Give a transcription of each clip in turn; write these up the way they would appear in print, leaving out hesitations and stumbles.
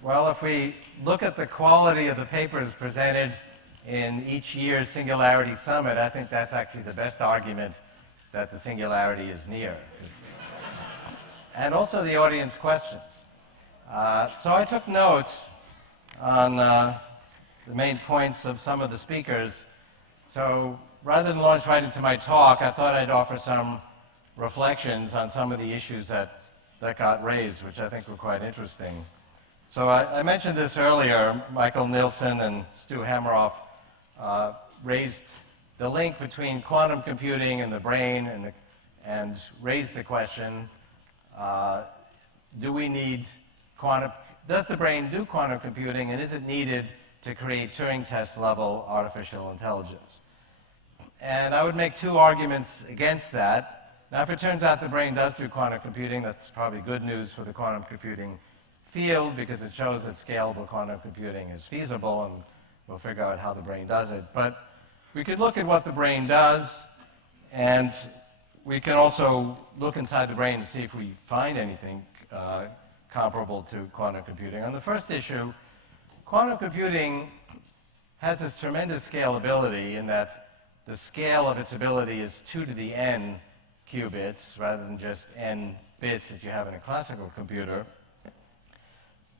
Well, if we look at the quality of the papers presented in each year's Singularity Summit, I think that's actually the best argument that the singularity is near. And also the audience questions. So I took notes on the main points of some of the speakers. So rather than launch right into my talk, I thought I'd offer some reflections on some of the issues that got raised, which I think were quite interesting. So I mentioned this earlier. Michael Nielsen and Stu Hameroff raised the link between quantum computing and the brain and raised the question, does the brain do quantum computing, and is it needed to create Turing test level artificial intelligence? And I would make two arguments against that. Now, if it turns out the brain does do quantum computing, that's probably good news for the quantum computing field, because it shows that scalable quantum computing is feasible, and we'll figure out how the brain does it. But we could look at what the brain does, and we can also look inside the brain and see if we find anything comparable to quantum computing. On the first issue, quantum computing has this tremendous scalability in that the scale of its ability is 2 to the n qubits rather than just n bits that you have in a classical computer.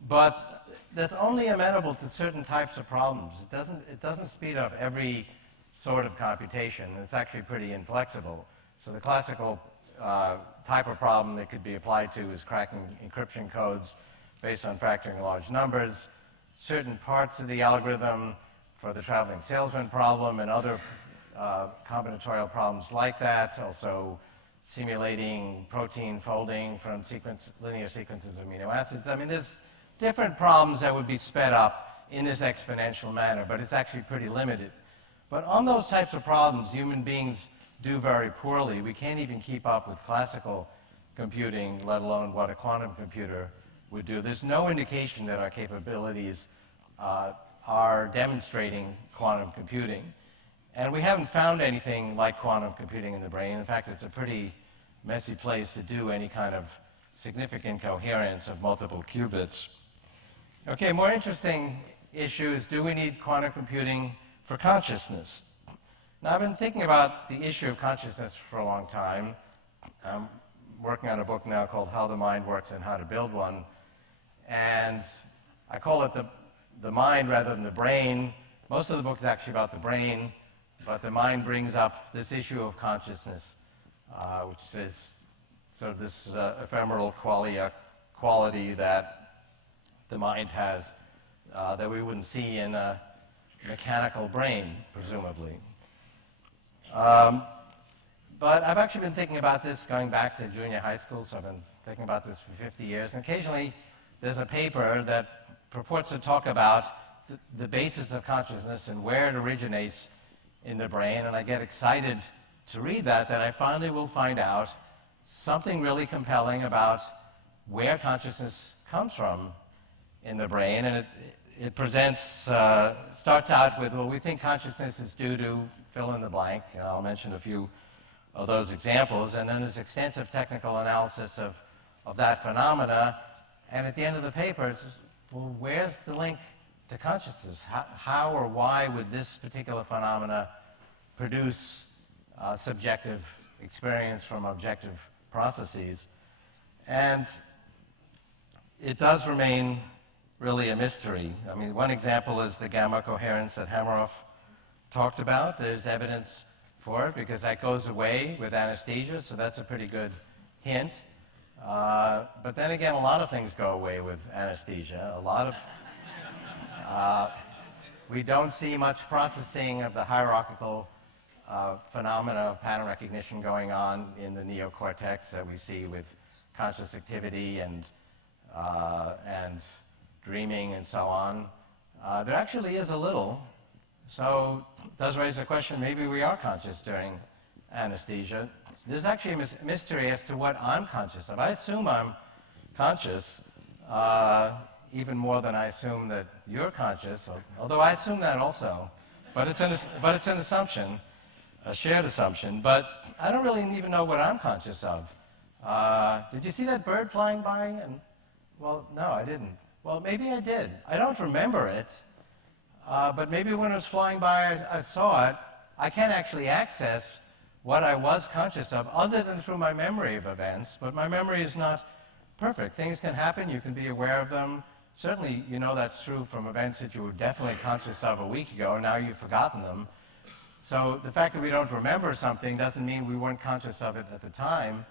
But that's only amenable to certain types of problems. It doesn't speed up every sort of computation. It's actually pretty inflexible. So the classical type of problem that could be applied to is cracking encryption codes based on factoring large numbers. Certain parts of the algorithm for the traveling salesman problem and other combinatorial problems like that, also simulating protein folding from linear sequences of amino acids. I mean, there's different problems that would be sped up in this exponential manner, but it's actually pretty limited. But on those types of problems, human beings do very poorly. We can't even keep up with classical computing, let alone what a quantum computer would do. There's no indication that our capabilities are demonstrating quantum computing. And we haven't found anything like quantum computing in the brain. In fact, it's a pretty messy place to do any kind of significant coherence of multiple qubits. Okay, more interesting issue is, do we need quantum computing for consciousness? Now, I've been thinking about the issue of consciousness for a long time. I'm working on a book now called How the Mind Works and How to Build One. And I call it the mind rather than the brain. Most of the book is actually about the brain, but the mind brings up this issue of consciousness, which is sort of this ephemeral quality that the mind has that we wouldn't see in a mechanical brain, presumably. But I've actually been thinking about this going back to junior high school, so I've been thinking about this for 50 years. And occasionally there's a paper that purports to talk about the basis of consciousness and where it originates in the brain, and I get excited to read that I finally will find out something really compelling about where consciousness comes from in the brain. And it presents, starts out with, well, we think consciousness is due to fill in the blank, and I'll mention a few of those examples, and then there's extensive technical analysis of that phenomena, and at the end of the paper, it's just, well, where's the link to consciousness? How or why would this particular phenomena produce subjective experience from objective processes? And it does remain really a mystery. I mean, one example is the gamma coherence that Hameroff talked about. There's evidence for it because that goes away with anesthesia, so that's a pretty good hint. But then again, a lot of things go away with anesthesia. A lot of we don't see much processing of the hierarchical phenomena of pattern recognition going on in the neocortex that we see with conscious activity and dreaming and so on. There actually is a little. So it does raise the question, maybe we are conscious during anesthesia. There's actually a mystery as to what I'm conscious of. I assume I'm conscious, even more than I assume that you're conscious, although I assume that also. But it's an assumption, a shared assumption. But I don't really even know what I'm conscious of. Did you see that bird flying by? Well, no, I didn't. Well, maybe I did. I don't remember it, but maybe when it was flying by, I saw it. I can't actually access what I was conscious of other than through my memory of events, but my memory is not perfect. Things can happen, you can be aware of them. Certainly, you know that's true from events that you were definitely conscious of a week ago, and now you've forgotten them. So the fact that we don't remember something doesn't mean we weren't conscious of it at the time.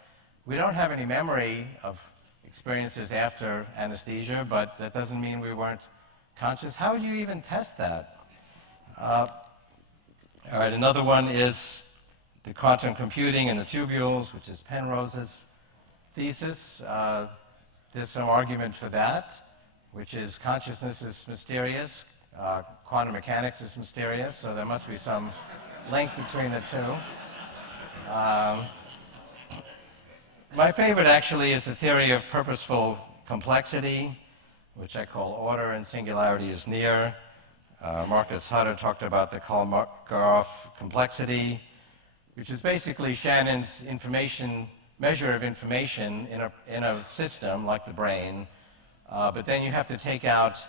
We don't have any memory of experiences after anesthesia, but that doesn't mean we weren't conscious. How would you even test that? All right, another one is the quantum computing and the tubules, which is Penrose's thesis. There's some argument for that, which is consciousness is mysterious, quantum mechanics is mysterious, so there must be some link between the two. My favorite actually is the theory of purposeful complexity, which I call order and singularity is near. Marcus Hutter talked about the Kolmogorov complexity, which is basically Shannon's measure of information in a system like the brain, but then you have to take out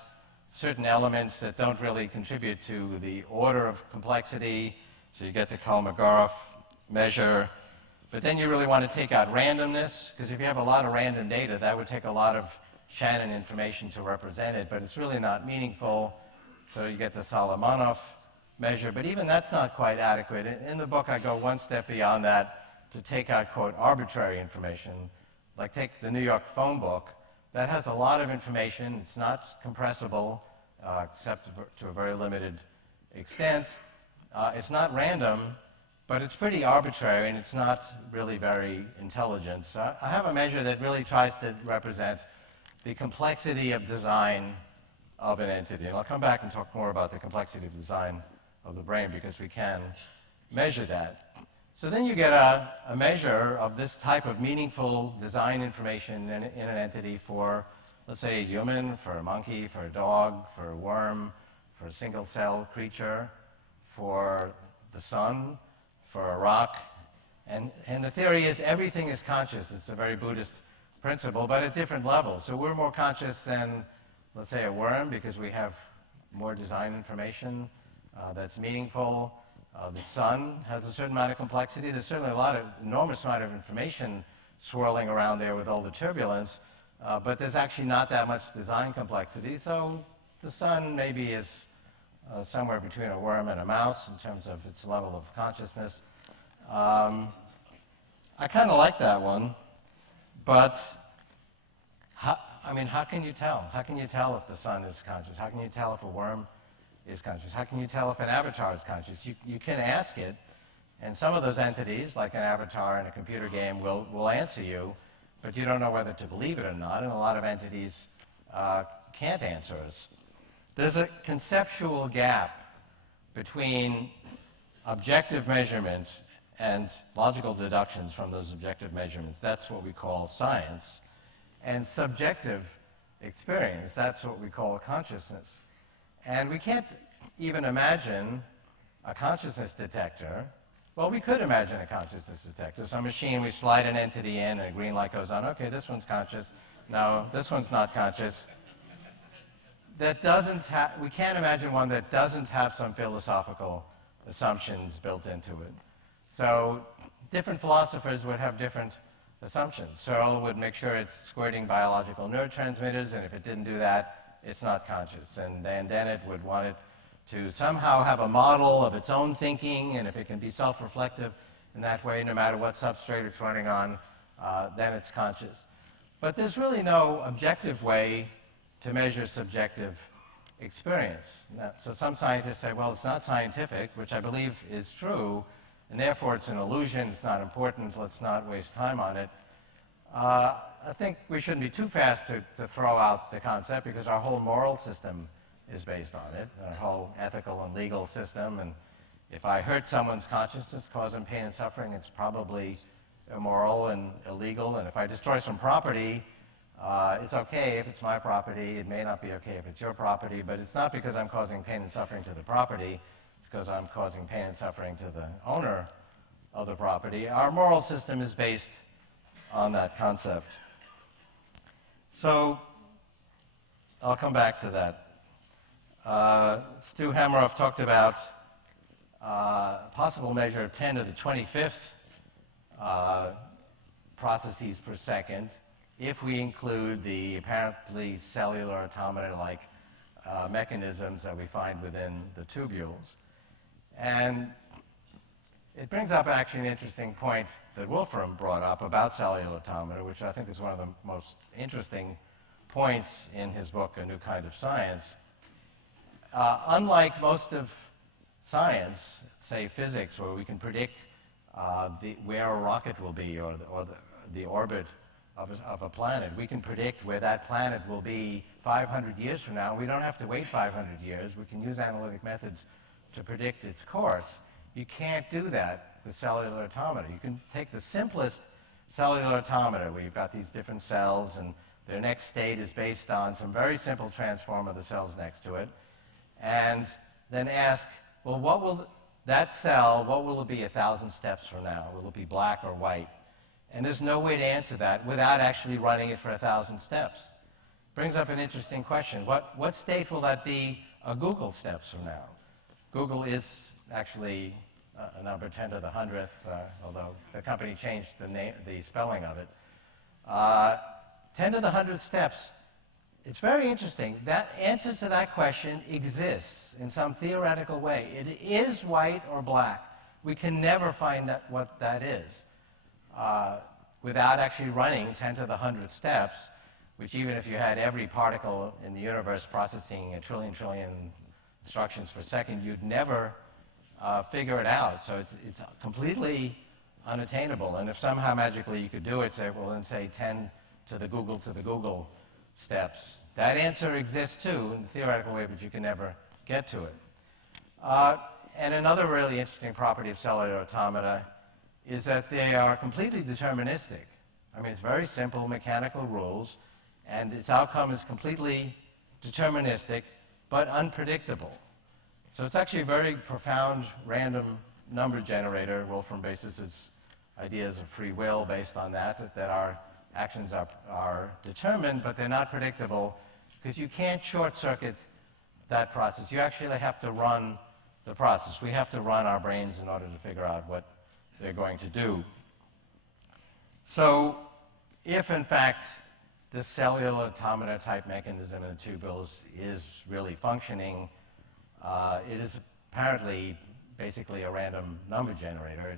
certain elements that don't really contribute to the order of complexity, so you get the Kolmogorov measure. But then you really want to take out randomness, because if you have a lot of random data, that would take a lot of Shannon information to represent it, but it's really not meaningful, so you get the Solomonoff measure, but even that's not quite adequate. In the book, I go one step beyond that to take out, quote, arbitrary information, like take the New York phone book. That has a lot of information. It's not compressible, except to a very limited extent. It's not random, but it's pretty arbitrary, and it's not really very intelligent. So I have a measure that really tries to represent the complexity of design of an entity. And I'll come back and talk more about the complexity of design of the brain, because we can measure that. So then you get a measure of this type of meaningful design information in an entity for, let's say, a human, for a monkey, for a dog, for a worm, for a single-cell creature, for the sun, for a rock. And the theory is everything is conscious. It's a very Buddhist principle, but at different levels. So we're more conscious than, let's say, a worm, because we have more design information that's meaningful. The sun has a certain amount of complexity. There's certainly enormous amount of information swirling around there with all the turbulence, but there's actually not that much design complexity. So the sun maybe is somewhere between a worm and a mouse in terms of its level of consciousness. I kind of like that one, but how can you tell? How can you tell if the sun is conscious? How can you tell if a worm is conscious? How can you tell if an avatar is conscious? You can ask it, and some of those entities, like an avatar in a computer game, will answer you, but you don't know whether to believe it or not, and a lot of entities can't answer us. There's a conceptual gap between objective measurement and logical deductions from those objective measurements. That's what we call science. And subjective experience, that's what we call consciousness. And we can't even imagine a consciousness detector. Well, we could imagine a consciousness detector. Some machine, we slide an entity in, and a green light goes on. Okay, this one's conscious. No, this one's not conscious. We can't imagine one that doesn't have some philosophical assumptions built into it. So different philosophers would have different assumptions. Searle would make sure it's squirting biological neurotransmitters, and if it didn't do that, it's not conscious. And Van Dennett would want it to somehow have a model of its own thinking, and if it can be self-reflective in that way, no matter what substrate it's running on, then it's conscious. But there's really no objective way to measure subjective experience. So some scientists say, well, it's not scientific, which I believe is true, and therefore it's an illusion, it's not important, let's not waste time on it. I think we shouldn't be too fast to throw out the concept, because our whole moral system is based on it, our whole ethical and legal system. And if I hurt someone's consciousness, cause them pain and suffering, it's probably immoral and illegal. And if I destroy some property, it's okay if it's my property. It may not be okay if it's your property, but it's not because I'm causing pain and suffering to the property. It's because I'm causing pain and suffering to the owner of the property. Our moral system is based on that concept. So I'll come back to that. Stu Hameroff talked about possible measure of 10 to the 25th processes per second if we include the apparently cellular automata-like mechanisms that we find within the tubules. And it brings up actually an interesting point that Wolfram brought up about cellular automata, which I think is one of the most interesting points in his book, A New Kind of Science. Unlike most of science, say physics, where we can predict where a rocket will be or the orbit of a planet, we can predict where that planet will be 500 years from now. We don't have to wait 500 years. We can use analytic methods to predict its course. You can't do that with cellular automata. You can take the simplest cellular automata, where you've got these different cells, and their next state is based on some very simple transform of the cells next to it, and then ask, well, what will that cell, what will it be 1,000 steps from now? Will it be black or white? And there's no way to answer that without actually running it for 1,000 steps. Brings up an interesting question. What state will that be a Google steps from now? Google is actually a number 10 to the 100th, although the company changed the spelling of it. 10 to the 100th steps. It's very interesting. That answer to that question exists in some theoretical way. It is white or black. We can never find out what that is without actually running 10 to the 100th steps, which even if you had every particle in the universe processing a trillion instructions per second, you'd never figure it out. So it's completely unattainable. And if somehow magically you could do it, say, well, then say 10 to the Google steps. That answer exists too in the theoretical way, but you can never get to it. And another really interesting property of cellular automata is that they are completely deterministic. I mean, it's very simple mechanical rules, and its outcome is completely deterministic, but unpredictable. So it's actually a very profound random number generator. Wolfram bases its ideas of free will based on that our actions are determined, but they're not predictable, because you can't short-circuit that process. You actually have to run the process. We have to run our brains in order to figure out what they're going to do. So if, in fact, the cellular automata type mechanism in the tubules is really functioning, it is apparently basically a random number generator.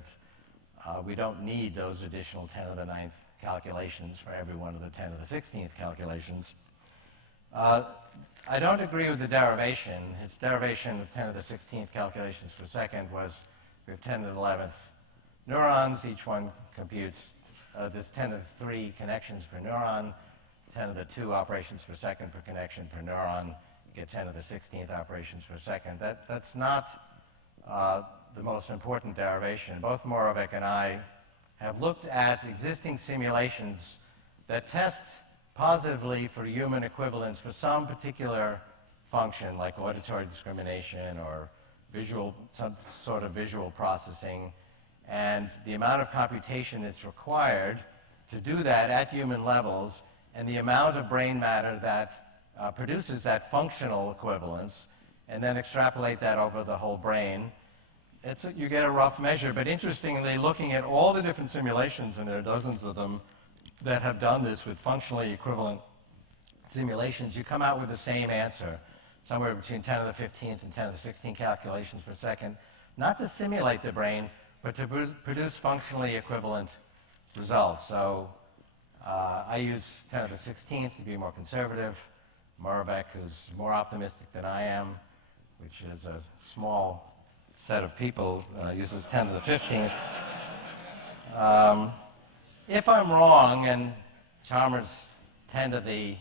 We don't need those additional 10 to the 9th calculations for every one of the 10 to the 16th calculations. I don't agree with the derivation. Its derivation of 10 to the 16th calculations per second was we have 10 to the 11th neurons. Each one computes this 10 to the 3 connections per neuron, 10 to the 2 operations per second per connection per neuron. You get 10 to the 16th operations per second. That's not the most important derivation. Both Moravec and I have looked at existing simulations that test positively for human equivalence for some particular function, like auditory discrimination or some sort of visual processing, and the amount of computation that's required to do that at human levels, and the amount of brain matter that produces that functional equivalence, and then extrapolate that over the whole brain. You get a rough measure, but interestingly, looking at all the different simulations, and there are dozens of them that have done this with functionally equivalent simulations, you come out with the same answer, somewhere between 10 to the 15th and 10 to the 16th calculations per second, not to simulate the brain, but to produce functionally equivalent results. So I use 10 to the 16th to be more conservative. Moravec, who's more optimistic than I am, which is a small set of people, uses 10 to the 15th. If I'm wrong, and Hameroff's 10 to the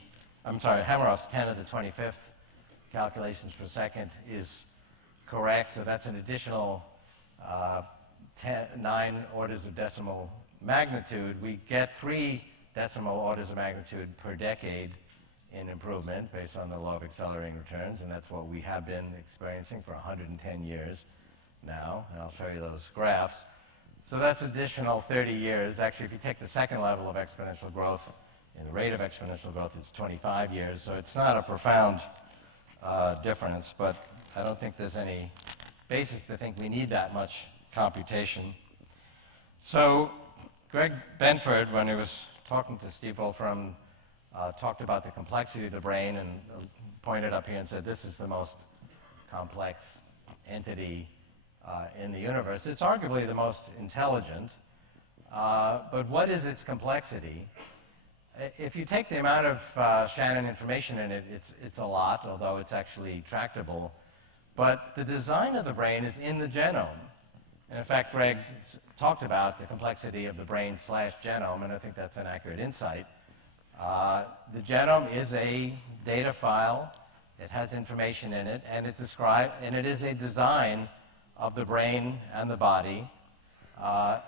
25th calculations per second is correct, so that's an additional 9 orders of decimal magnitude. We get 3 decimal orders of magnitude per decade in improvement based on the law of accelerating returns, and that's what we have been experiencing for 110 years now, and I'll show you those graphs. So that's additional 30 years. Actually, if you take the second level of exponential growth, In the rate of exponential growth, it's 25 years. So it's not a profound difference, but I don't think there's any basis to think we need that much computation. So Greg Benford, when he was talking to Steve Wolfram, talked about the complexity of the brain and pointed up here and said, this is the most complex entity in the universe. It's arguably the most intelligent, but what is its complexity? If you take the amount of Shannon information in it, it's a lot, although it's actually tractable. But the design of the brain is in the genome. And in fact, Greg talked about the complexity of the brain / genome, and I think that's an accurate insight. The genome is a data file. It has information in it, and it is a design of the brain and the body.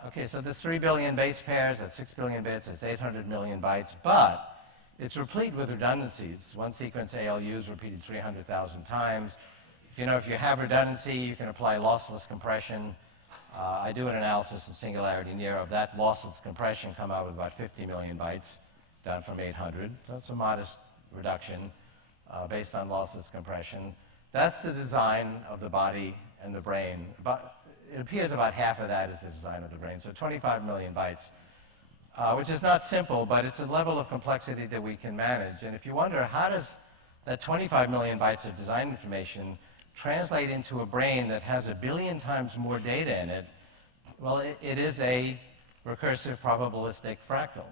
Okay, so there's 3 billion base pairs, that's 6 billion bits, it's 800 million bytes, but it's replete with redundancies. One sequence ALU is repeated 300,000 times. If you have redundancy, you can apply lossless compression. I do an analysis in Singularity Near of that lossless compression, come out with about 50 million bytes, down from 800. So it's a modest reduction based on lossless compression. That's the design of the body and the brain. It appears about half of that is the design of the brain, so 25 million bytes, which is not simple, but it's a level of complexity that we can manage. And if you wonder, how does that 25 million bytes of design information translate into a brain that has 1 billion times more data in it? Well, it is a recursive probabilistic fractal.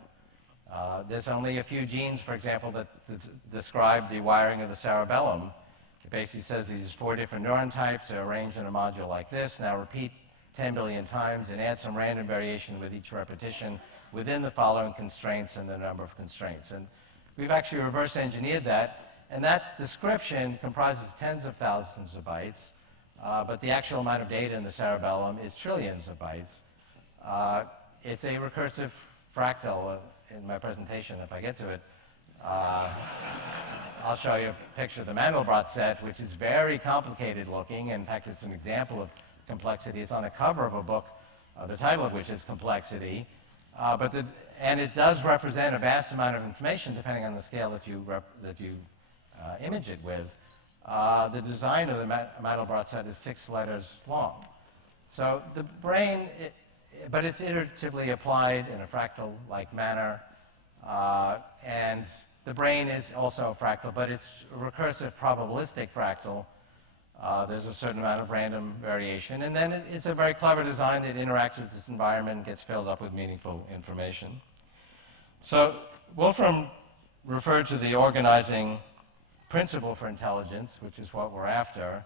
There's only a few genes, for example, that describe the wiring of the cerebellum. It basically says these 4 different neuron types are arranged in a module like this. Now repeat 10 billion times and add some random variation with each repetition within the following constraints and the number of constraints. And we've actually reverse engineered that. And that description comprises tens of thousands of bytes, but the actual amount of data in the cerebellum is trillions of bytes. It's a recursive fractal. In my presentation, if I get to it, I'll show you a picture of the Mandelbrot set, which is very complicated looking. In fact, it's an example of complexity. It's on the cover of a book, the title of which is Complexity. And it does represent a vast amount of information, depending on the scale that you image it with. The design of the Mandelbrot set is 6 letters long. So the brain, but it's iteratively applied in a fractal-like manner. And the brain is also a fractal, but it's a recursive probabilistic fractal. There's a certain amount of random variation. And then it's a very clever design that interacts with this environment and gets filled up with meaningful information. So Wolfram referred to the organizing principle for intelligence, which is what we're after.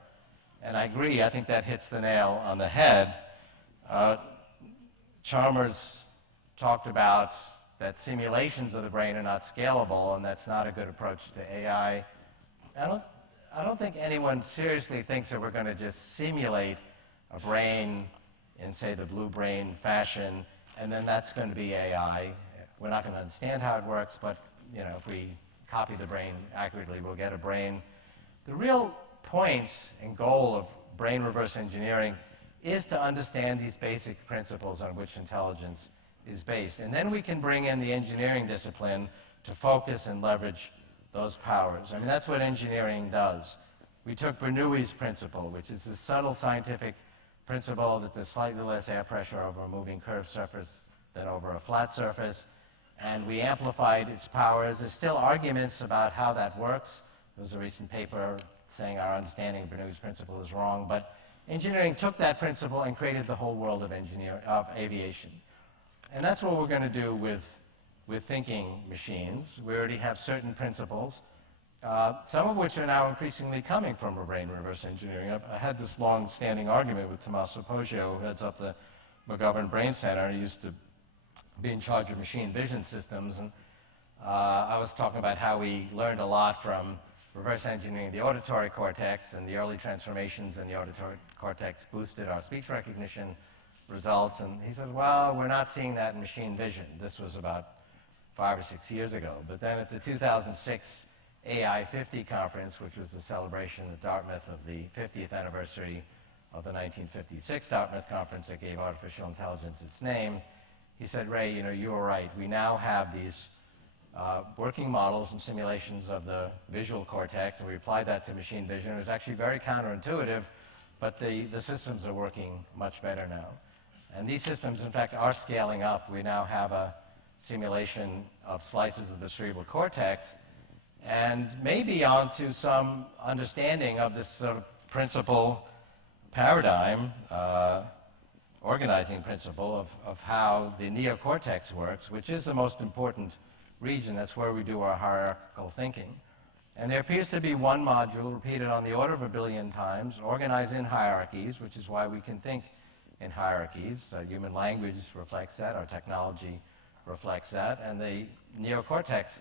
And I agree, I think that hits the nail on the head. Sharmas talked about that simulations of the brain are not scalable, and that's not a good approach to AI. I don't think anyone seriously thinks that we're going to just simulate a brain in, say, the blue brain fashion, and then that's going to be AI. We're not going to understand how it works, but if we copy the brain accurately, we'll get a brain. The real point and goal of brain reverse engineering is to understand these basic principles on which intelligence is based. And then we can bring in the engineering discipline to focus and leverage those powers. I mean, that's what engineering does. We took Bernoulli's principle, which is the subtle scientific principle that there's slightly less air pressure over a moving curved surface than over a flat surface, and we amplified its powers. There's still arguments about how that works. There was a recent paper saying our understanding of Bernoulli's principle is wrong, but engineering took that principle and created the whole world of aviation. And that's what we're going to do with thinking machines. We already have certain principles, some of which are now increasingly coming from brain reverse engineering. I had this long-standing argument with Tommaso Poggio, who heads up the McGovern Brain Center. He used to be in charge of machine vision systems, and I was talking about how we learned a lot from reverse engineering the auditory cortex, and the early transformations in the auditory cortex boosted our speech recognition results. And he said, well, we're not seeing that in machine vision. This was about 5 or 6 years ago. But then at the 2006 AI 50 conference, which was the celebration at Dartmouth of the 50th anniversary of the 1956 Dartmouth conference that gave artificial intelligence its name, he said, Ray, you were right. We now have these working models and simulations of the visual cortex, and we applied that to machine vision. It was actually very counterintuitive, but the systems are working much better now. And these systems, in fact, are scaling up. We now have a simulation of slices of the cerebral cortex, and maybe onto some understanding of this sort of principle paradigm, organizing principle of how the neocortex works, which is the most important region. That's where we do our hierarchical thinking. And there appears to be one module repeated on the order of 1 billion times, organized in hierarchies, which is why we can think in hierarchies. Human language reflects that, our technology reflects that, and the neocortex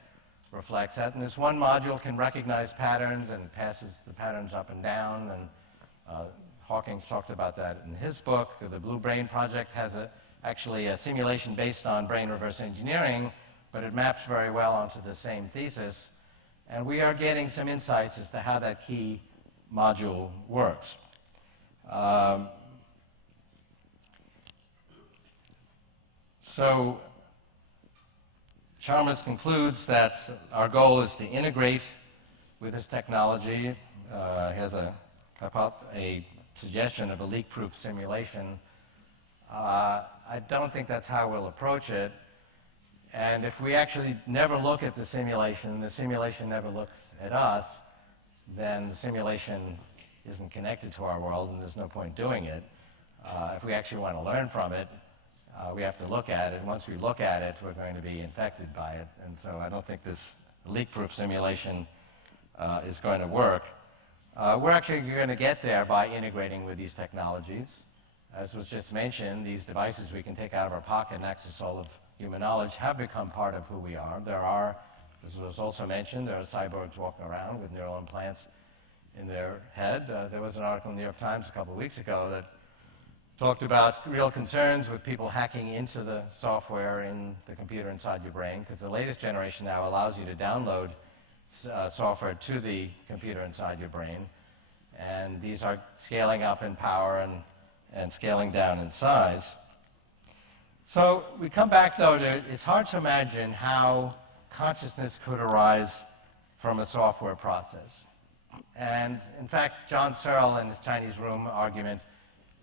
reflects that. And this one module can recognize patterns and passes the patterns up and down, and Hawkins talks about that in his book. The Blue Brain Project has actually a simulation based on brain reverse engineering, but it maps very well onto the same thesis. And we are getting some insights as to how that key module works. So Sharmas concludes that our goal is to integrate with this technology. He has a suggestion of a leak-proof simulation. I don't think that's how we'll approach it. And if we actually never look at the simulation never looks at us, then the simulation isn't connected to our world, and there's no point doing it. If we actually want to learn from it, we have to look at it. And once we look at it, we're going to be infected by it. And so I don't think this leak-proof simulation is going to work. We're actually going to get there by integrating with these technologies. As was just mentioned, these devices we can take out of our pocket and access all of human knowledge have become part of who we are. There are, as was also mentioned, there are cyborgs walking around with neural implants in their head. There was an article in the New York Times a couple of weeks ago that talked about real concerns with people hacking into the software in the computer inside your brain, because the latest generation now allows you to download software to the computer inside your brain. And these are scaling up in power and scaling down in size. So we come back, though, to it's hard to imagine how consciousness could arise from a software process. And in fact, John Searle in his Chinese room argument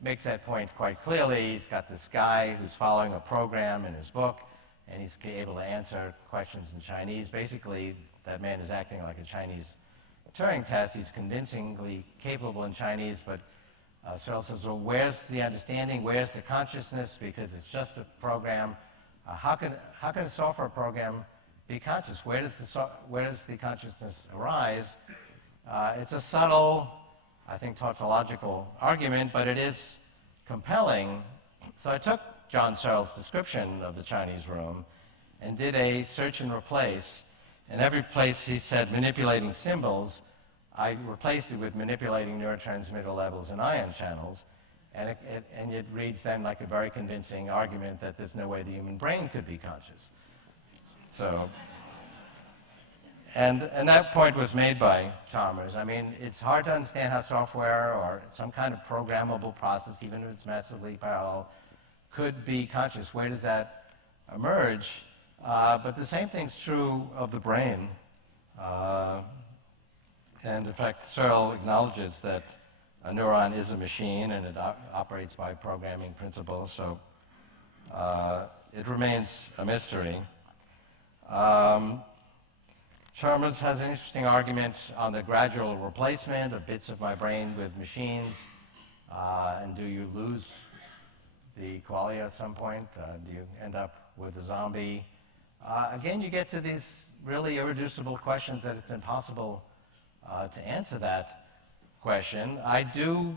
makes that point quite clearly. He's got this guy who's following a program in his book, and he's able to answer questions in Chinese. Basically, that man is acting like a Chinese Turing test. He's convincingly capable in Chinese, but Searle says, well, where's the understanding? Where's the consciousness? Because it's just a program. How can a software program be conscious? Where does the consciousness arise? It's a subtle, I think, tautological argument, but it is compelling. So I took John Searle's description of the Chinese room and did a search and replace. In every place he said manipulating symbols, I replaced it with manipulating neurotransmitter levels and ion channels, and it reads then like a very convincing argument that there's no way the human brain could be conscious. So, and that point was made by Sharmas. I mean, it's hard to understand how software or some kind of programmable process, even if it's massively parallel, could be conscious. Where does that emerge? But the same thing's true of the brain. And in fact, Searle acknowledges that a neuron is a machine and it operates by programming principles, so it remains a mystery. Sharmas has an interesting argument on the gradual replacement of bits of my brain with machines, and do you lose the qualia at some point? Do you end up with a zombie? Again, you get to these really irreducible questions that it's impossible to answer that question. I do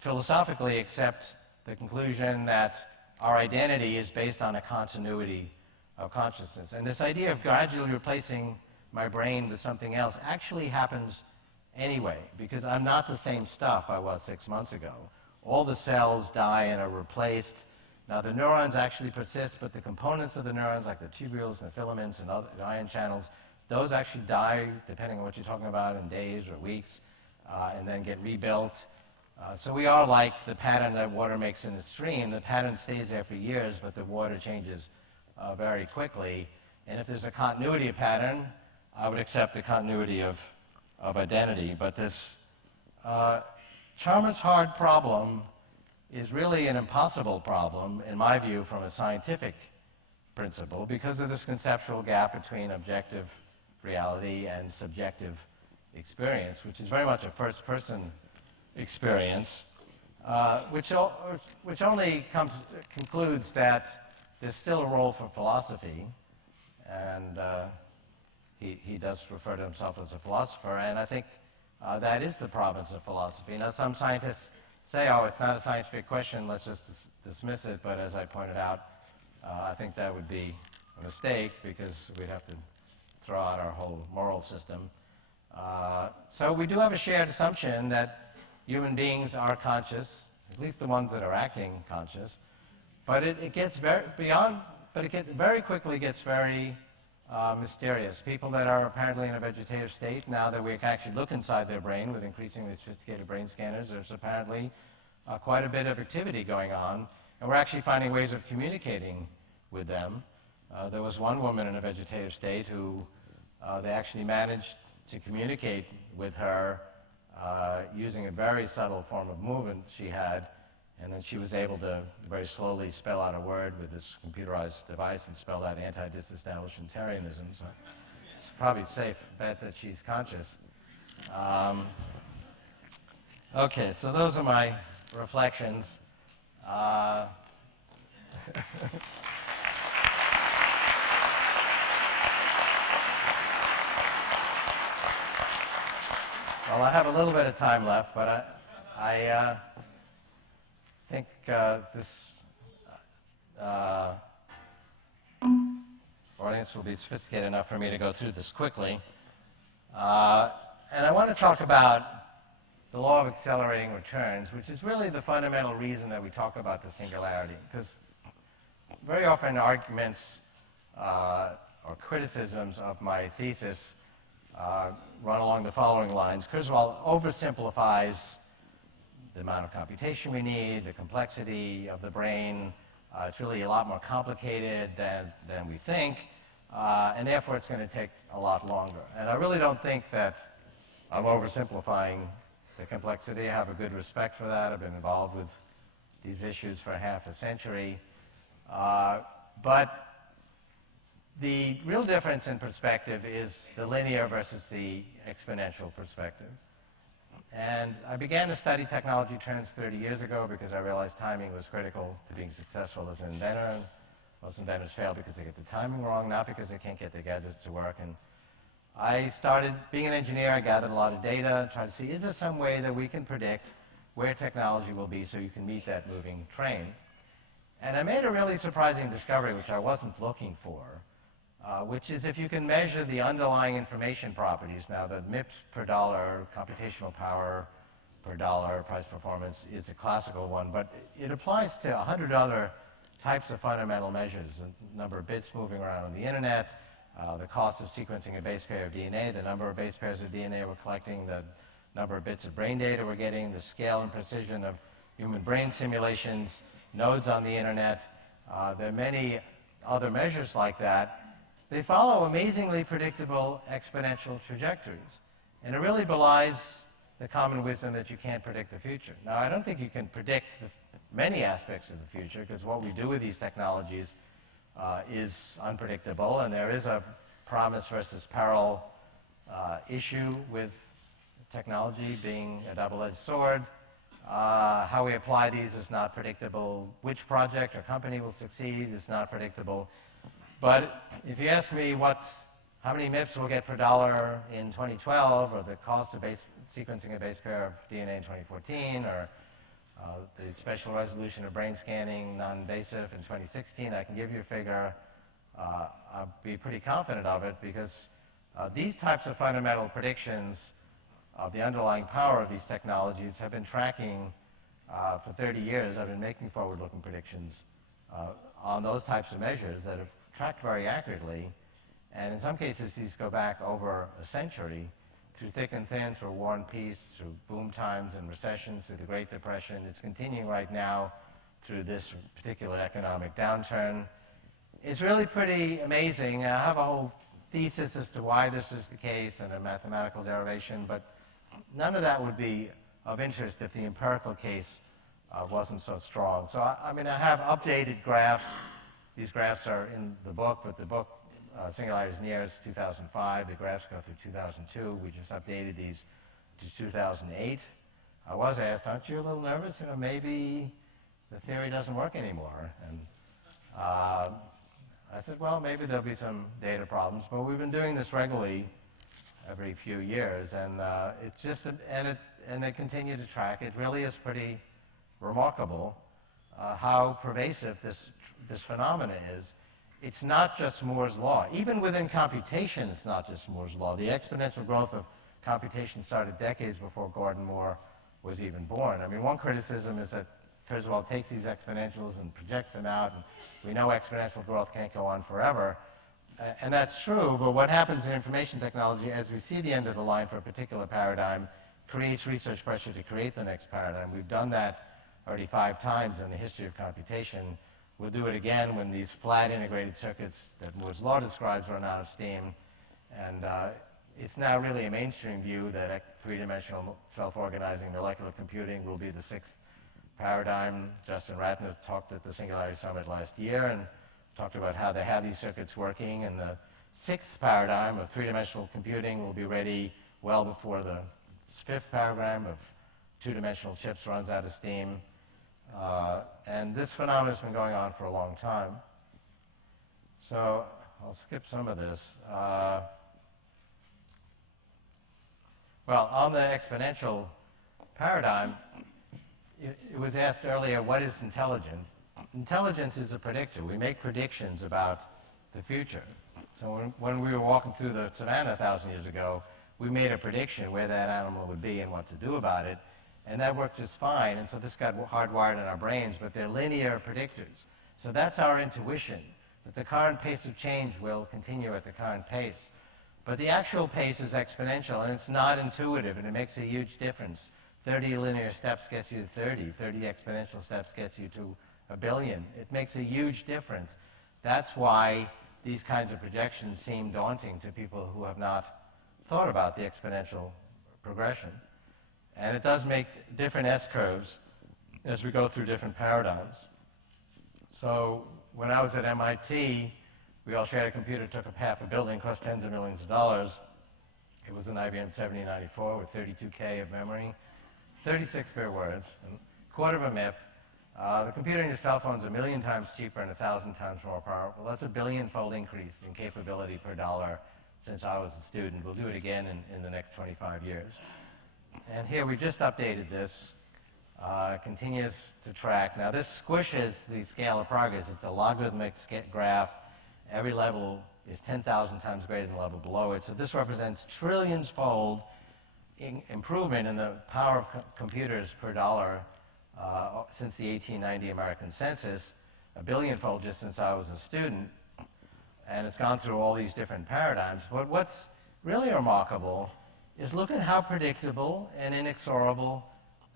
philosophically accept the conclusion that our identity is based on a continuity of consciousness. And this idea of gradually replacing my brain with something else actually happens anyway, because I'm not the same stuff I was 6 months ago. All the cells die and are replaced. Now, the neurons actually persist, but the components of the neurons, like the tubules and the filaments and other ion channels, those actually die, depending on what you're talking about, in days or weeks, and then get rebuilt. So we are like the pattern that water makes in a stream. The pattern stays there for years, but the water changes very quickly. And if there's a continuity pattern, I would accept the continuity of identity. But this Sharmas hard problem is really an impossible problem, in my view, from a scientific principle, because of this conceptual gap between objective reality and subjective experience, which is very much a first-person experience, which only concludes that there's still a role for philosophy, and he does refer to himself as a philosopher, and I think that is the province of philosophy. Now, some scientists say, oh, it's not a scientific question, let's just dismiss it, but as I pointed out, I think that would be a mistake, because we'd have to throw out our whole moral system. So we do have a shared assumption that human beings are conscious, at least the ones that are acting conscious, but it gets very quickly gets very mysterious. People that are apparently in a vegetative state, now that we can actually look inside their brain with increasingly sophisticated brain scanners, there's apparently quite a bit of activity going on, and we're actually finding ways of communicating with them. There was one woman in a vegetative state who they actually managed to communicate with her using a very subtle form of movement she had, and then she was able to very slowly spell out a word with this computerized device and spell out anti-disestablishmentarianism. So it's probably a safe bet that she's conscious. Okay, so those are my reflections. Well, I have a little bit of time left, but I think this audience will be sophisticated enough for me to go through this quickly. And I want to talk about the law of accelerating returns, which is really the fundamental reason that we talk about the singularity. Because very often arguments or criticisms of my thesis run along the following lines. Kurzweil oversimplifies the amount of computation we need, the complexity of the brain. It's really a lot more complicated than we think, and therefore it's going to take a lot longer. And I really don't think that I'm oversimplifying the complexity. I have a good respect for that. I've been involved with these issues for half a century. But the real difference in perspective is the linear versus the exponential perspective. And I began to study technology trends 30 years ago because I realized timing was critical to being successful as an inventor. And most inventors fail because they get the timing wrong, not because they can't get their gadgets to work. And I started being an engineer. I gathered a lot of data, tried to see, is there some way that we can predict where technology will be so you can meet that moving train? And I made a really surprising discovery, which I wasn't looking for, which is if you can measure the underlying information properties. Now, the MIPS per dollar, computational power per dollar, price performance, is a classical one, but it applies to 100 other types of fundamental measures: the number of bits moving around on the internet, the cost of sequencing a base pair of DNA, the number of base pairs of DNA we're collecting, the number of bits of brain data we're getting, the scale and precision of human brain simulations, nodes on the internet. There are many other measures like that. They follow amazingly predictable exponential trajectories. And it really belies the common wisdom that you can't predict the future. Now, I don't think you can predict many aspects of the future, because what we do with these technologies is unpredictable, and there is a promise versus peril issue with technology being a double-edged sword. How we apply these is not predictable. Which project or company will succeed is not predictable. But if you ask me how many MIPS we'll get per dollar in 2012, or the cost of sequencing a base pair of DNA in 2014, or the spatial resolution of brain scanning, non-invasive, in 2016, I can give you a figure. I'll be pretty confident of it, because these types of fundamental predictions of the underlying power of these technologies have been tracking for 30 years. I've been making forward-looking predictions on those types of measures that have tracked very accurately, and in some cases these go back over a century, through thick and thin, through war and peace, through boom times and recessions, through the Great Depression. It's continuing right now through this particular economic downturn. It's really pretty amazing. I have a whole thesis as to why this is the case and a mathematical derivation, but none of that would be of interest if the empirical case wasn't so strong. So, I mean, I have updated graphs. These graphs are in the book, but the book, Singularity is Near, is 2005. The graphs go through 2002. We just updated these to 2008. I was asked, aren't you a little nervous? You know, maybe the theory doesn't work anymore. And I said, well, maybe there'll be some data problems, but we've been doing this regularly every few years, and it's just, and they continue to track. It really is pretty remarkable how pervasive this phenomena is. It's not just Moore's law. Even within computation, it's not just Moore's law. The exponential growth of computation started decades before Gordon Moore was even born. I mean, one criticism is that Kurzweil takes these exponentials and projects them out, and we know exponential growth can't go on forever. And that's true, but what happens in information technology, as we see the end of the line for a particular paradigm, creates research pressure to create the next paradigm. We've done that already 5 times in the history of computation. We'll do it again when these flat integrated circuits that Moore's law describes run out of steam. And it's now really a mainstream view that three-dimensional self-organizing molecular computing will be the 6th paradigm. Justin Ratner talked at the Singularity Summit last year and talked about how they have these circuits working. And the 6th paradigm of three-dimensional computing will be ready well before the 5th paradigm of two-dimensional chips runs out of steam. And this phenomenon has been going on for a long time. So I'll skip some of this. Well, on the exponential paradigm, it was asked earlier, what is intelligence? Intelligence is a predictor. We make predictions about the future. So when we were walking through the savannah 1,000 years ago, we made a prediction where that animal would be and what to do about it. And that worked just fine. And so this got hardwired in our brains, but they're linear predictors. So that's our intuition, that the current pace of change will continue at the current pace. But the actual pace is exponential, and it's not intuitive, and it makes a huge difference. 30 linear steps gets you to 30. 30 exponential steps gets you to 1 billion. It makes a huge difference. That's why these kinds of projections seem daunting to people who have not thought about the exponential progression. And it does make different S-curves as we go through different paradigms. So when I was at MIT, we all shared a computer, took up half a building, cost tens of millions of dollars. It was an IBM 7094 with 32K of memory, 36-bit words, a quarter of a MIP. The computer in your cell phone is 1 million times cheaper and 1,000 times more powerful. That's a billion-fold increase in capability per dollar since I was a student. We'll do it again in the next 25 years. And here we just updated this. Continues to track. Now this squishes the scale of progress. It's a logarithmic graph. Every level is 10,000 times greater than the level below it. So this represents trillions-fold improvement in the power of computers per dollar since the 1890 American census, a billion-fold just since I was a student. And it's gone through all these different paradigms. But what's really remarkable is look at how predictable and inexorable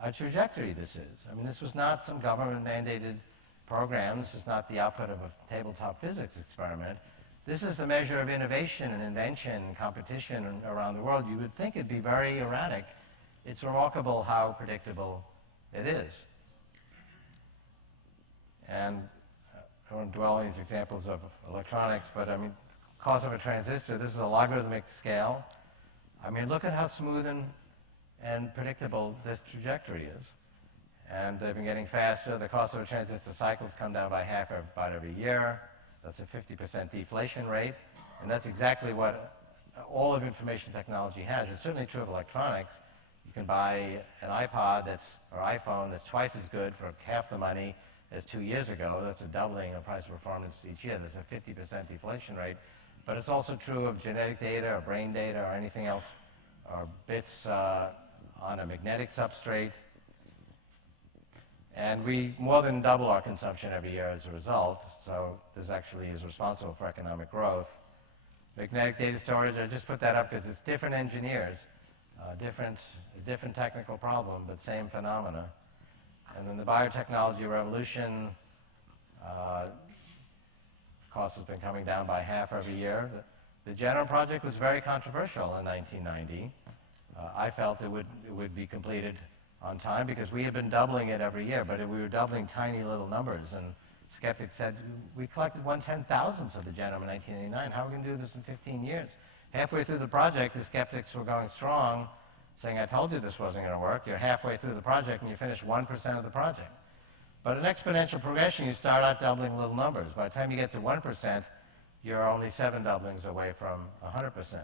a trajectory this is. I mean, this was not some government-mandated program. This is not the output of a tabletop physics experiment. This is a measure of innovation and invention and competition around the world. You would think it'd be very erratic. It's remarkable how predictable it is. And I won't dwell on these examples of electronics, but I mean, cost of a transistor, this is a logarithmic scale. I mean, look at how smooth and predictable this trajectory is. And they've been getting faster. The cost of a transistor cycles come down by half about every year. That's a 50% deflation rate. And that's exactly what all of information technology has. It's certainly true of electronics. You can buy an iPod or iPhone that's twice as good for half the money as 2 years ago. That's a doubling of price performance each year. That's a 50% deflation rate. But it's also true of genetic data or brain data or anything else, or bits on a magnetic substrate. And we more than double our consumption every year as a result. So this actually is responsible for economic growth. Magnetic data storage, I just put that up because it's different engineers, different technical problem, but same phenomena. And then the biotechnology revolution, cost has been coming down by half every year. The Genome project was very controversial in 1990. I felt it would be completed on time because we had been doubling it every year, but we were doubling tiny little numbers. And skeptics said, we collected 1/10,000th of the genome in 1989. How are we going to do this in 15 years? Halfway through the project, the skeptics were going strong, saying, I told you this wasn't going to work. You're halfway through the project and you finish 1% of the project. But in exponential progression, you start out doubling little numbers. By the time you get to 1%, you're only 7 doublings away from 100%.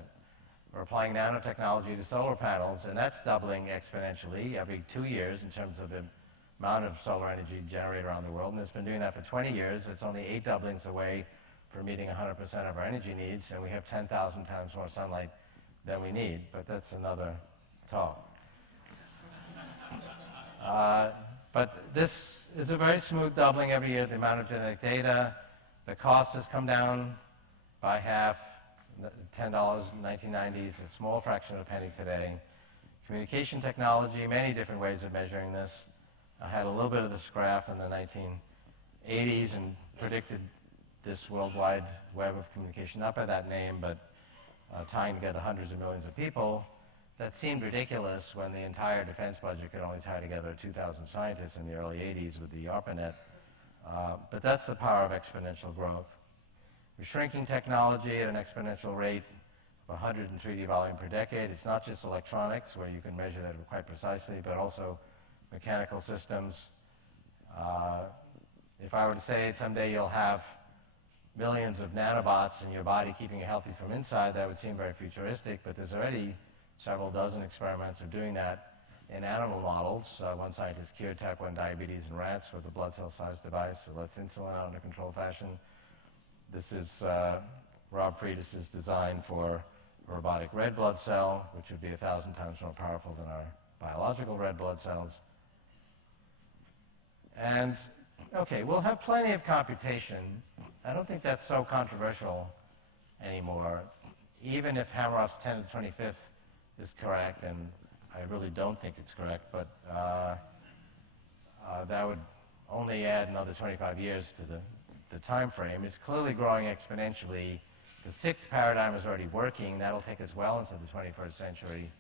We're applying nanotechnology to solar panels, and that's doubling exponentially every 2 years in terms of the amount of solar energy generated around the world. And it's been doing that for 20 years. It's only 8 doublings away from meeting 100% of our energy needs, and we have 10,000 times more sunlight than we need. But that's another talk. But this is a very smooth doubling every year, the amount of genetic data. The cost has come down by half, $10 in the 1990s, a small fraction of a penny today. Communication technology, many different ways of measuring this. I had a little bit of this graph in the 1980s and predicted this worldwide web of communication, not by that name, but tying together hundreds of millions of people. That seemed ridiculous when the entire defense budget could only tie together 2,000 scientists in the early 80s with the ARPANET. But that's the power of exponential growth. We're shrinking technology at an exponential rate of 100 in 3D volume per decade. It's not just electronics, where you can measure that quite precisely, but also mechanical systems. If I were to say someday you'll have millions of nanobots in your body keeping you healthy from inside, that would seem very futuristic, but there's already several dozen experiments of doing that in animal models. One scientist cured type 1 diabetes in rats with a blood cell size device that lets insulin out in a controlled fashion. This is Rob Friedis' design for a robotic red blood cell, which would be 1,000 times more powerful than our biological red blood cells. And, okay, we'll have plenty of computation. I don't think that's so controversial anymore, even if Hameroff's 10 to the 25th is correct, and I really don't think it's correct, but that would only add another 25 years to the time frame. It's clearly growing exponentially. The 6th paradigm is already working. That'll take us well into the 21st century.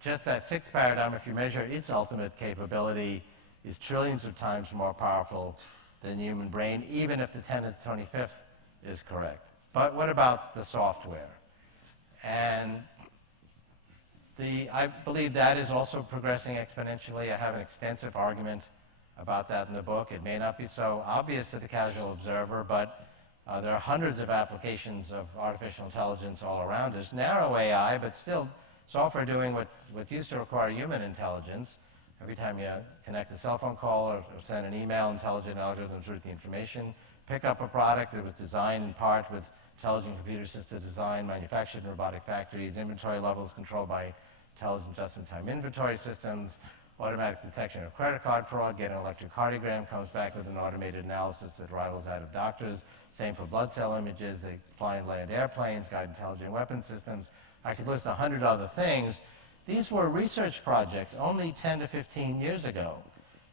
Just that 6th paradigm, if you measure its ultimate capability, is trillions of times more powerful than the human brain, even if the 10 to the 25th is correct. But what about the software? And I believe that is also progressing exponentially. I have an extensive argument about that in the book. It may not be so obvious to the casual observer, but there are hundreds of applications of artificial intelligence all around us. Narrow AI, but still software doing what used to require human intelligence. Every time you connect a cell phone call or send an email, intelligent algorithms route the information. Pick up a product that was designed in part with intelligent computer assisted design, manufactured in robotic factories, inventory levels controlled by intelligent just-in-time inventory systems, automatic detection of credit card fraud, get an electrocardiogram, comes back with an automated analysis that rivals that of doctors. Same for blood cell images. They fly in land airplanes, guide intelligent weapon systems. I could list 100 other things. These were research projects only 10 to 15 years ago.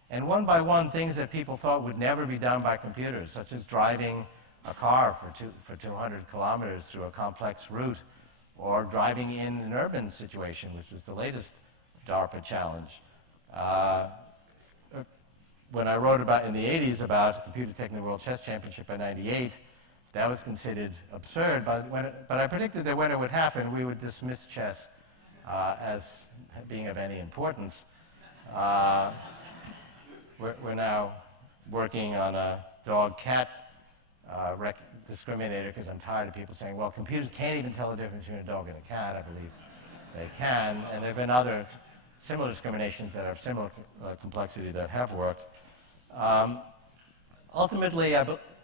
And one by one, things that people thought would never be done by computers, such as driving a car for 200 kilometers through a complex route, or driving in an urban situation, which was the latest DARPA challenge. When I wrote in the 80s about computer technical world chess championship in '98, that was considered absurd, but I predicted that when it would happen, we would dismiss chess as being of any importance. We're now working on a dog-cat discriminator, because I'm tired of people saying, well, computers can't even tell the difference between a dog and a cat. I believe they can, and there have been other similar discriminations that are of similar complexity that have worked. Ultimately,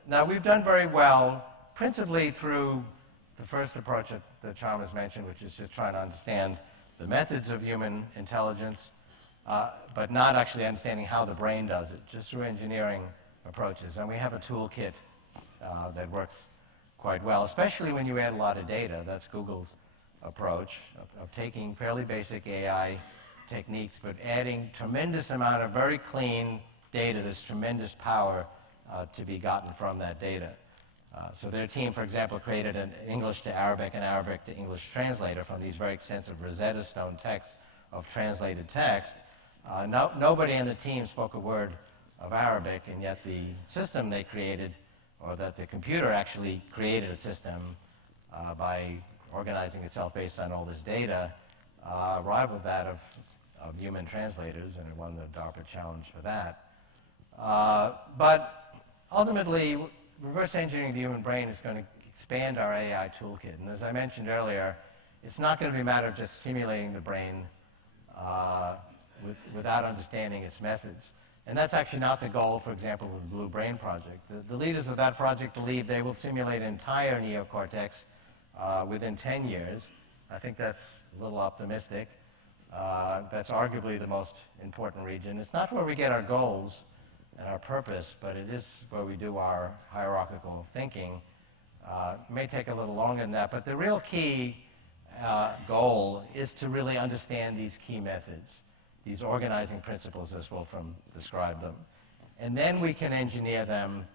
now we've done very well, principally through the first approach that Sharmas mentioned, which is just trying to understand the methods of human intelligence, but not actually understanding how the brain does it, just through engineering approaches. And we have a toolkit that works quite well, especially when you add a lot of data. That's Google's approach of taking fairly basic AI techniques, but adding tremendous amount of very clean data, this tremendous power to be gotten from that data. So their team, for example, created an English to Arabic and Arabic to English translator from these very extensive Rosetta Stone texts of translated text. Nobody in the team spoke a word of Arabic, and yet the system they created, or that the computer actually created a system by organizing itself based on all this data, rivaled that of human translators, and it won the DARPA challenge for that. But ultimately, reverse engineering the human brain is going to expand our AI toolkit. And as I mentioned earlier, it's not going to be a matter of just simulating the brain without understanding its methods. And that's actually not the goal, for example, of the Blue Brain Project. The leaders of that project believe they will simulate entire neocortex within 10 years. I think that's a little optimistic. That's arguably the most important region. It's not where we get our goals and our purpose, but it is where we do our hierarchical thinking. It may take a little longer than that, but the real key goal is to really understand these key methods, these organizing principles, as Wolfram described them. And then we can engineer them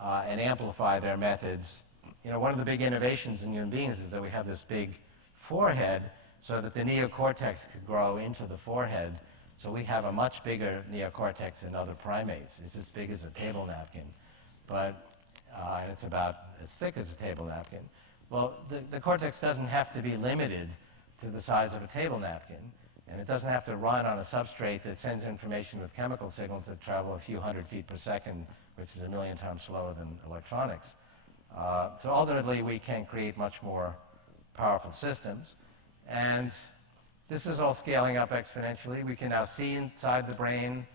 and amplify their methods. You know, one of the big innovations in human beings is that we have this big forehead so that the neocortex could grow into the forehead. So we have a much bigger neocortex than other primates. It's as big as a table napkin, and it's about as thick as a table napkin. Well, the cortex doesn't have to be limited to the size of a table napkin, and it doesn't have to run on a substrate that sends information with chemical signals that travel a few hundred feet per second, which is 1,000,000 times slower than electronics. So ultimately, we can create much more powerful systems. And this is all scaling up exponentially. We can now see inside the brain.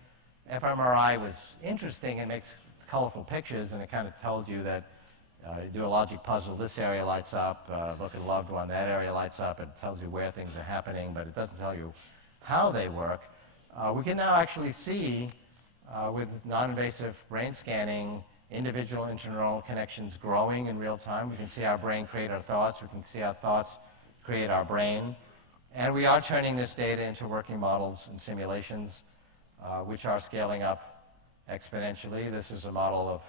fMRI was interesting and makes colorful pictures, and it kind of told you that you do a logic puzzle, this area lights up, look at a loved one, that area lights up. It tells you where things are happening, but it doesn't tell you how they work. We can now actually see, with non-invasive brain scanning, individual interneuronal connections growing in real time. We can see our brain create our thoughts. We can see our thoughts create our brain. And we are turning this data into working models and simulations, which are scaling up exponentially. This is a model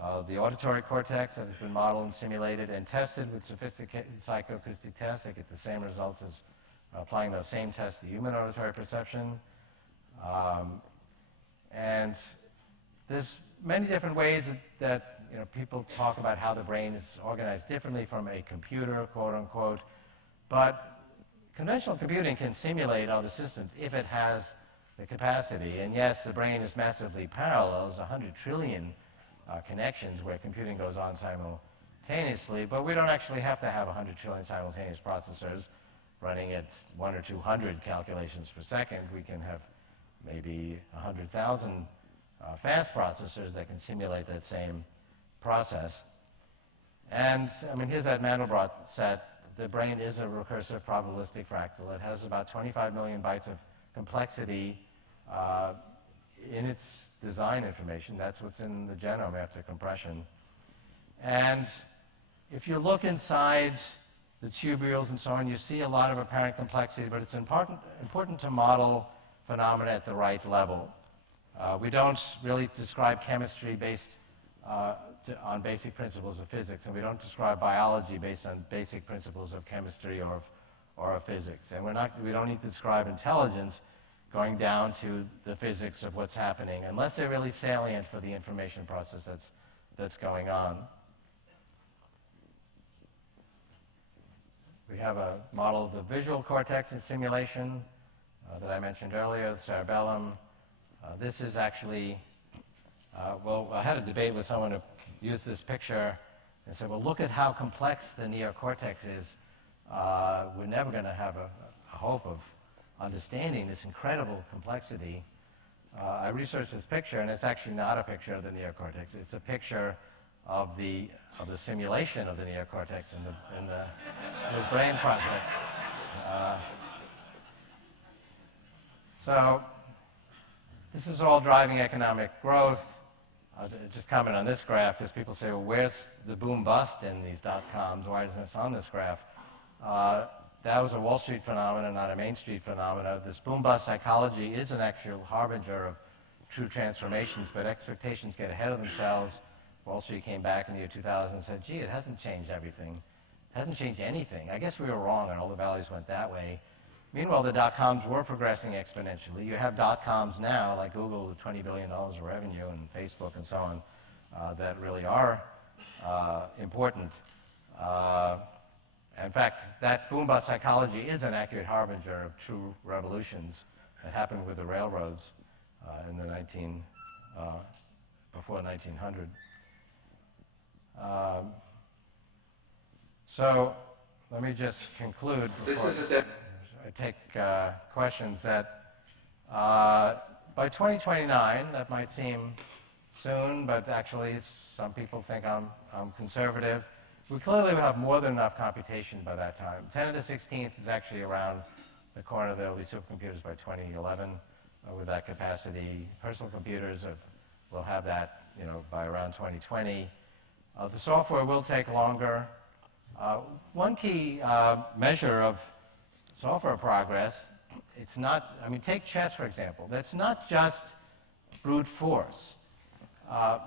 of the auditory cortex that has been modeled and simulated and tested with sophisticated psychoacoustic tests. They get the same results as applying those same tests to human auditory perception. And there's many different ways that people talk about how the brain is organized differently from a computer, quote unquote. But conventional computing can simulate other systems if it has the capacity. And yes, the brain is massively parallel. There's 100 trillion connections where computing goes on simultaneously, but we don't actually have to have 100 trillion simultaneous processors running at 1 or 200 calculations per second. We can have maybe 100,000 fast processors that can simulate that same process. And I mean, here's that Mandelbrot set. The brain is a recursive probabilistic fractal. It has about 25 million bytes of complexity in its design information. That's what's in the genome after compression. And if you look inside the tubules and so on, you see a lot of apparent complexity, but it's important to model phenomena at the right level. We don't really describe chemistry based on basic principles of physics, and we don't describe biology based on basic principles of chemistry or of physics. And we don't need to describe intelligence going down to the physics of what's happening, unless they're really salient for the information process that's going on. We have a model of the visual cortex in simulation that I mentioned earlier, the cerebellum. This is actually, I had a debate with someone who used this picture and said, well, look at how complex the neocortex is. We're never going to have a hope of understanding this incredible complexity. I researched this picture, and it's actually not a picture of the neocortex. It's a picture of the simulation of the neocortex in the brain project. So this is all driving economic growth. I'll just comment on this graph because people say, well, where's the boom-bust in these dot-coms? Why isn't this on this graph? That was a Wall Street phenomenon, not a Main Street phenomenon. This boom-bust psychology is an actual harbinger of true transformations, but expectations get ahead of themselves. Wall Street came back in the year 2000 and said, gee, it hasn't changed everything. It hasn't changed anything. I guess we were wrong and all the values went that way. Meanwhile, the dot-coms were progressing exponentially. You have dot-coms now, like Google with $20 billion of revenue and Facebook and so on, that really are important. In fact, that boom-bust psychology is an accurate harbinger of true revolutions that happened with the railroads in the before 1900. So let me just conclude before I take questions that by 2029, that might seem soon, but actually some people think I'm conservative. We clearly will have more than enough computation by that time. 10 to the 16th is actually around the corner. There will be supercomputers by 2011 with that capacity. Personal computers will have that, by around 2020. The software will take longer. One key measure of software progress, it's not, take chess, for example. That's not just brute force,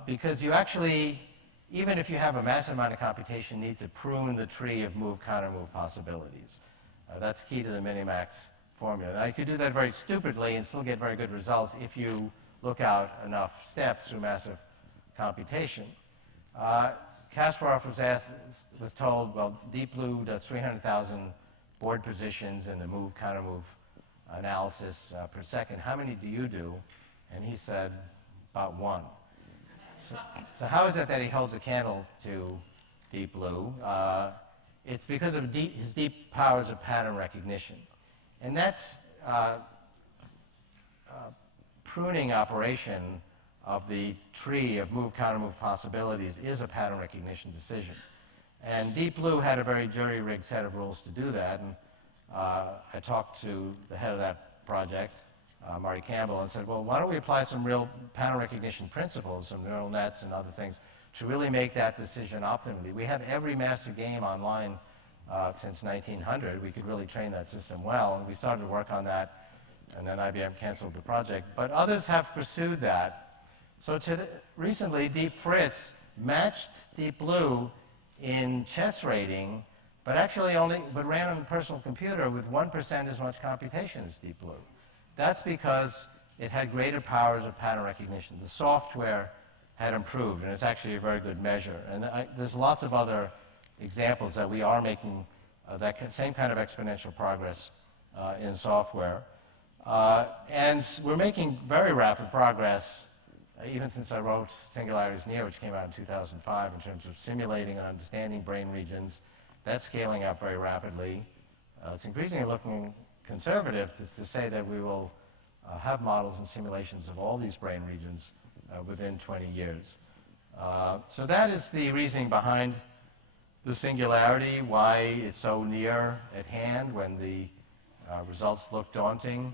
because you actually, even if you have a massive amount of computation, need to prune the tree of move, counter-move possibilities. That's key to the minimax formula. Now, you could do that very stupidly and still get very good results if you look out enough steps through massive computation. Kasparov was told, well, Deep Blue does 300,000 board positions in the move, counter-move analysis per second. How many do you do? And he said, about one. So how is it that he holds a candle to Deep Blue? It's because of his deep powers of pattern recognition. And that's pruning operation of the tree of move, counter-move possibilities is a pattern recognition decision. And Deep Blue had a very jury-rigged set of rules to do that. And I talked to the head of that project, Marty Campbell, and said, well, why don't we apply some real pattern recognition principles, some neural nets and other things, to really make that decision optimally. We have every master game online since 1900. We could really train that system well, and we started to work on that, and then IBM canceled the project. But others have pursued that. So recently, Deep Fritz matched Deep Blue in chess rating, but actually ran on a personal computer with 1% as much computation as Deep Blue. That's because it had greater powers of pattern recognition. The software had improved, and it's actually a very good measure. And there's lots of other examples that we are making that same kind of exponential progress in software. And we're making very rapid progress, even since I wrote Singularity's Near, which came out in 2005, in terms of simulating and understanding brain regions. That's scaling up very rapidly. It's increasingly looking conservative to say that we will have models and simulations of all these brain regions within 20 years. So that is the reasoning behind the singularity, why it's so near at hand when the results look daunting.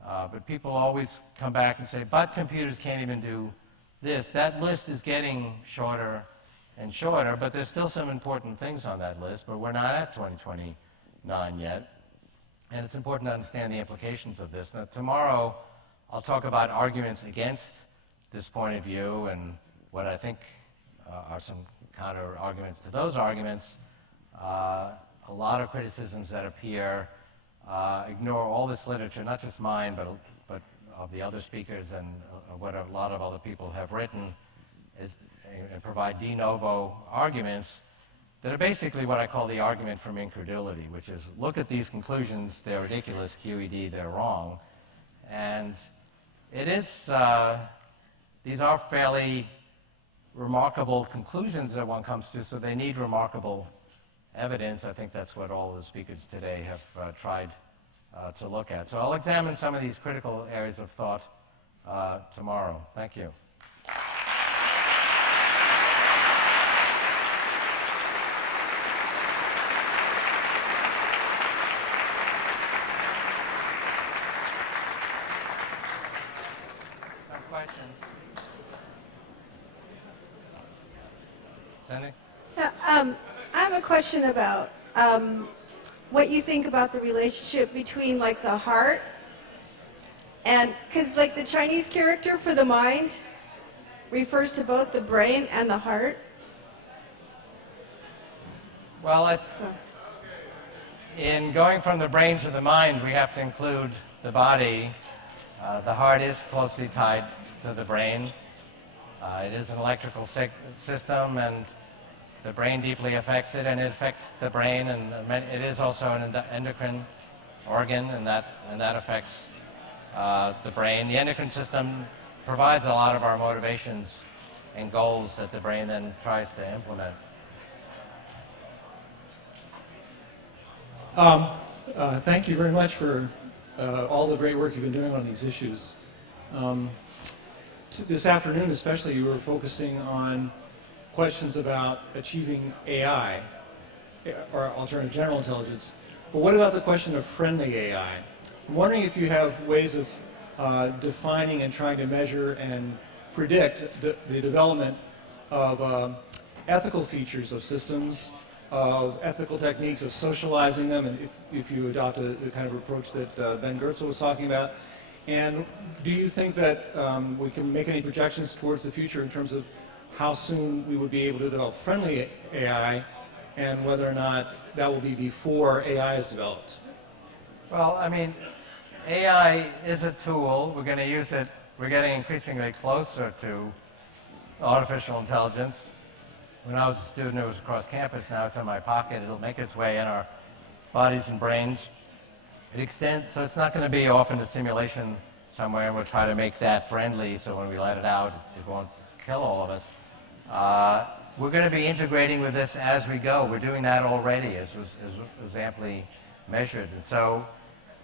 But people always come back and say, but computers can't even do this. That list is getting shorter and shorter, but there's still some important things on that list, but we're not at 2029 yet. And it's important to understand the implications of this. Now, tomorrow, I'll talk about arguments against this point of view and what I think are some counter-arguments to those arguments. A lot of criticisms that appear ignore all this literature, not just mine, but of the other speakers and what a lot of other people have written, and provide de novo arguments that are basically what I call the argument from incredulity, which is, look at these conclusions, they're ridiculous, QED, they're wrong. And it is, these are fairly remarkable conclusions that one comes to, so they need remarkable evidence. I think that's what all the speakers today have tried to look at. So I'll examine some of these critical areas of thought tomorrow. Thank you. Some questions? Cindy? Yeah, I have a question about what you think about the relationship between, like, the heart And because like the Chinese character for the mind refers to both the brain and the heart. Well, in going from the brain to the mind, we have to include the body. The heart is closely tied to the brain. It is an electrical system, and the brain deeply affects it, and it affects the brain, and it is also an endocrine organ, and that affects the brain. The endocrine system provides a lot of our motivations and goals that the brain then tries to implement. Thank you very much for all the great work you've been doing on these issues. This afternoon especially, you were focusing on questions about achieving AI, or alternative general intelligence. But what about the question of friendly AI? I'm wondering if you have ways of defining and trying to measure and predict the development of ethical features of systems, of ethical techniques of socializing them, and if you adopt the kind of approach that Ben Goertzel was talking about. And do you think that we can make any projections towards the future in terms of how soon we would be able to develop friendly AI, and whether or not that will be before AI is developed? Well, I mean, AI is a tool. We're going to use it. We're getting increasingly closer to artificial intelligence. When I was a student, it was across campus. Now it's in my pocket. It'll make its way in our bodies and brains. It extends, so it's not going to be off in a simulation somewhere, and we'll try to make that friendly so when we let it out, it won't kill all of us. We're going to be integrating with this as we go. We're doing that already, as was amply measured. And so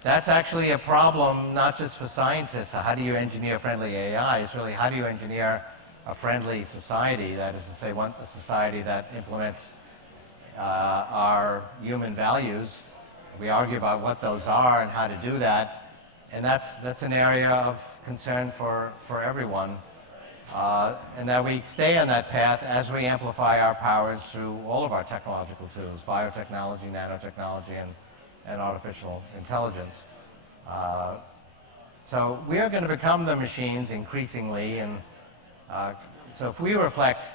that's actually a problem not just for scientists. How do you engineer friendly AI? It's really how do you engineer a friendly society, that is to say, a society that implements our human values. We argue about what those are and how to do that, and that's an area of concern for everyone, and that we stay on that path as we amplify our powers through all of our technological tools, biotechnology, nanotechnology, and artificial intelligence. So we are going to become the machines increasingly, and so if we reflect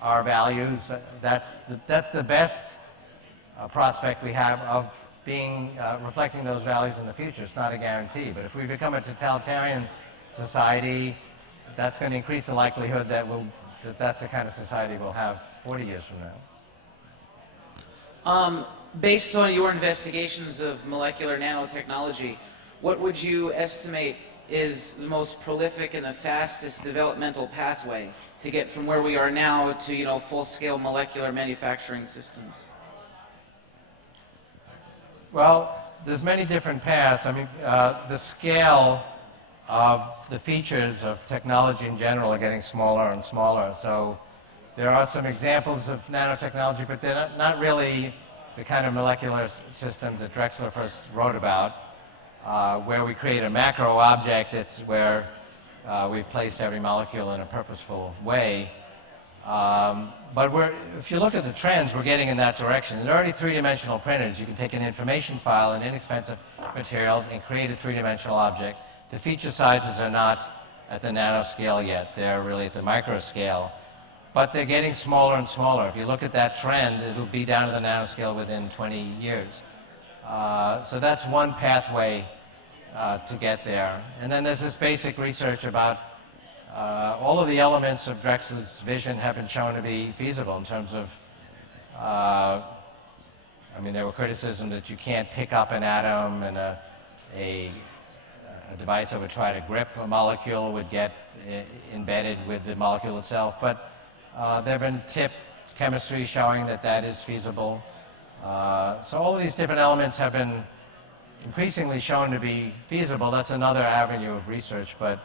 our values, that's the best prospect we have of being reflecting those values in the future. It's not a guarantee, but if we become a totalitarian society, that's going to increase the likelihood that that's the kind of society we'll have 40 years from now. Based on your investigations of molecular nanotechnology, what would you estimate is the most prolific and the fastest developmental pathway to get from where we are now to, full-scale molecular manufacturing systems? Well, there's many different paths. I mean, the scale of the features of technology in general are getting smaller and smaller. So there are some examples of nanotechnology, but they're not really the kind of molecular systems that Drexler first wrote about, where we create a macro object that's where we've placed every molecule in a purposeful way. But if you look at the trends, we're getting in that direction. There are already three-dimensional printers. You can take an information file and inexpensive materials and create a three-dimensional object. The feature sizes are not at the nanoscale yet. They're really at the micro scale. But they're getting smaller and smaller. If you look at that trend, it'll be down to the nanoscale within 20 years. So that's one pathway to get there. And then there's this basic research about all of the elements of Drexler's vision have been shown to be feasible in terms of, there were criticism that you can't pick up an atom, and a device that would try to grip a molecule would get embedded with the molecule itself. But there have been tip chemistry showing that is feasible. So all of these different elements have been increasingly shown to be feasible. That's another avenue of research, but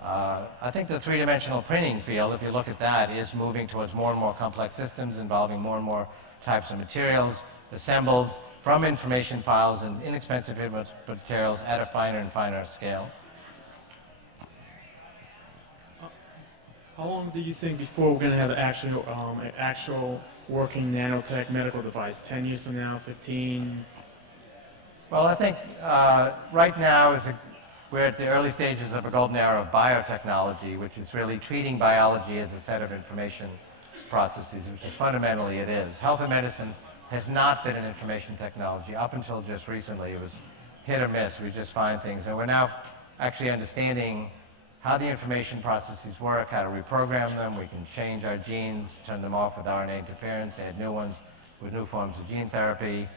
I think the three-dimensional printing field, if you look at that, is moving towards more and more complex systems involving more and more types of materials assembled from information files and inexpensive materials at a finer and finer scale. How long do you think before we're going to have an actual working nanotech medical device? 10 years from now, 15? Well, I think right now is a we're at the early stages of a golden era of biotechnology, which is really treating biology as a set of information processes, which is fundamentally it is. Health and medicine has not been an information technology. Up until just recently, it was hit or miss. We just find things. And we're now actually understanding how the information processes work, how to reprogram them. We can change our genes, turn them off with RNA interference, add new ones with new forms of gene therapy.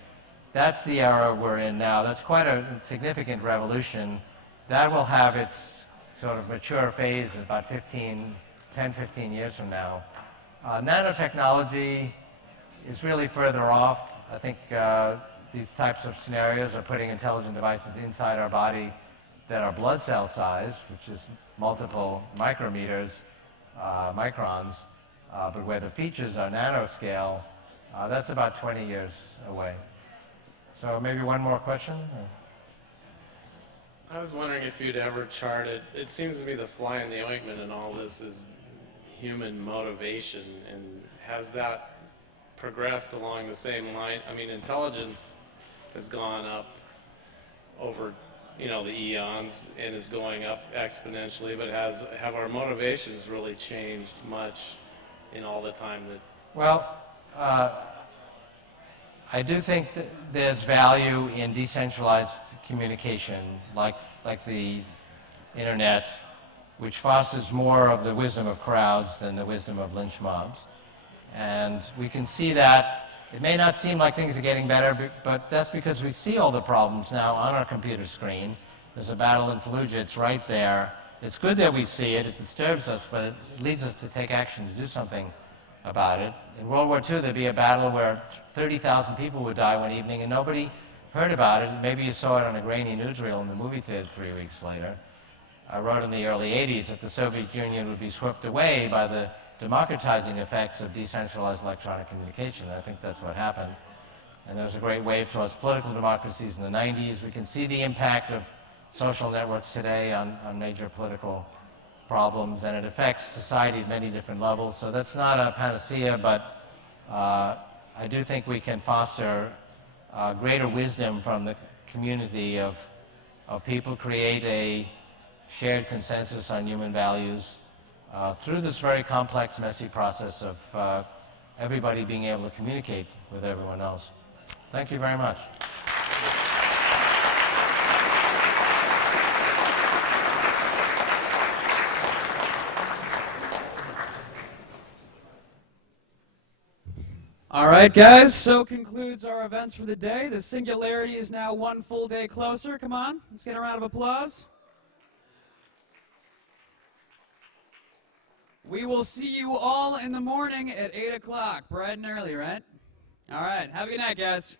That's the era we're in now. That's quite a significant revolution. That will have its sort of mature phase in about 10, 15 years from now. Nanotechnology is really further off. I think these types of scenarios are putting intelligent devices inside our body that are blood cell size, which is multiple micrometers, microns, but where the features are nanoscale. That's about 20 years away. So maybe one more question? I was wondering if you'd ever charted, it seems to me the fly in the ointment in all this is human motivation, and has that progressed along the same line? I mean, intelligence has gone up over, you know, the eons and is going up exponentially, but have our motivations really changed much in all the time that... Well, I do think that there's value in decentralized communication, like the internet, which fosters more of the wisdom of crowds than the wisdom of lynch mobs. And we can see that. It may not seem like things are getting better, but that's because we see all the problems now on our computer screen. There's a battle in Fallujah, it's right there. It's good that we see it, it disturbs us, but it leads us to take action to do something about it. In World War II, there'd be a battle where 30,000 people would die one evening and nobody heard about it. Maybe you saw it on a grainy newsreel in the movie theater 3 weeks later. I wrote in the early 80s that the Soviet Union would be swept away by the democratizing effects of decentralized electronic communication. I think that's what happened. And there was a great wave towards political democracies in the 90s. We can see the impact of social networks today on major political problems, and it affects society at many different levels. So that's not a panacea, but I do think we can foster greater wisdom from the community of people, create a shared consensus on human values through this very complex, messy process of everybody being able to communicate with everyone else. Thank you very much. All right, guys, so concludes our events for the day. The Singularity is now one full day closer. Come on, let's get a round of applause. We will see you all in the morning at 8 o'clock, bright and early, right? All right, have a good night, guys.